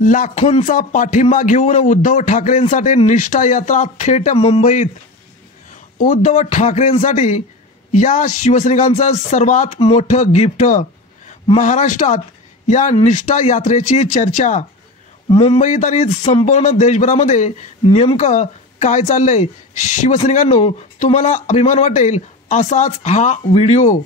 लाखोंचा पाठिंबा घेऊन उद्धव ठाकरेंसाठी निष्ठा यात्रा थेट मुंबईत। उद्धव ठाकरेंसाठी या शिवसैनिकांचं सर्वात मोठं गिफ्ट। महाराष्ट्रात या निष्ठा यात्रेची चर्चा मुंबईत आणि संपूर्ण देशभरामध्ये नेमकं काय चाललंय, शिवसैनिकांनो तुम्हाला अभिमान वाटेल असाच हा व्हिडिओ।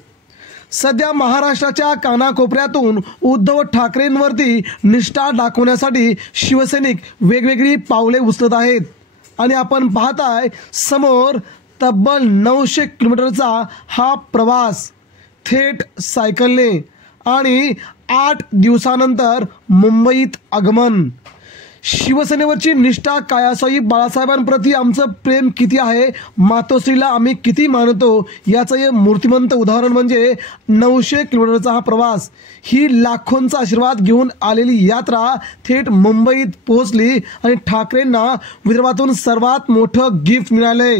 सध्या महाराष्ट्राच्या कानाकोपऱ्यातून उद्धव ठाकरेंवरती निष्ठा दाखवण्यासाठी शिवसैनिक वेगवेगळी पावले उचलत आहेत आणि आपण पाहताय समोर तब्बल 900 किलोमीटरचा हा प्रवास थेट सायकलने आणि 8 दिवसानंतर मुंबईत आगमन। शिवसेनेवरची निष्ठा काय असावी, बाळासाहेबांप्रती आमचं प्रेम किती आहे, मातोश्रीला आम्ही किती मानतो याचं हे मूर्तिमंत उदाहरण म्हणजे 900 किलोमीटरचा हा प्रवास। ही लाखोंचा आशीर्वाद घेऊन आलेली यात्रा थेट मुंबईत पोहोचली आणि ठाकरेंना विदर्भातून सर्वात मोठं गिफ्ट मिळाले।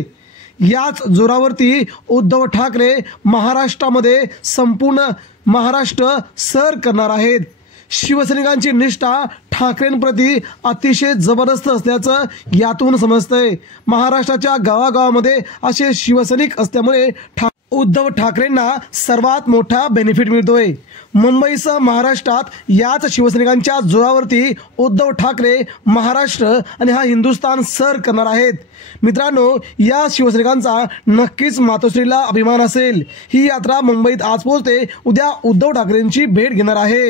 याच जोरावरती उद्धव ठाकरे महाराष्ट्रामध्ये संपूर्ण महाराष्ट्र सर करणार आहेत। शिवसैनिकांची निष्ठा ठाकरेंप्रती अतिशय जबरदस्त असल्याचं यातून समजतंय। महाराष्ट्राच्या गावागावामध्ये असे शिवसैनिक असल्यामुळे उद्धव ठाकरेंना सर्वात मोठा बेनिफिट मिळतोय। मुंबईसह महाराष्ट्रात याच शिवसैनिकांच्या जोरावरती उद्धव ठाकरे महाराष्ट्र आणि हा हिंदुस्थान सर करणार आहेत। मित्रांनो, या शिवसैनिकांचा नक्कीच मातोश्रीला अभिमान असेल। ही यात्रा मुंबईत आज पोहोचते, उद्या उद्धव ठाकरेंची भेट घेणार आहे।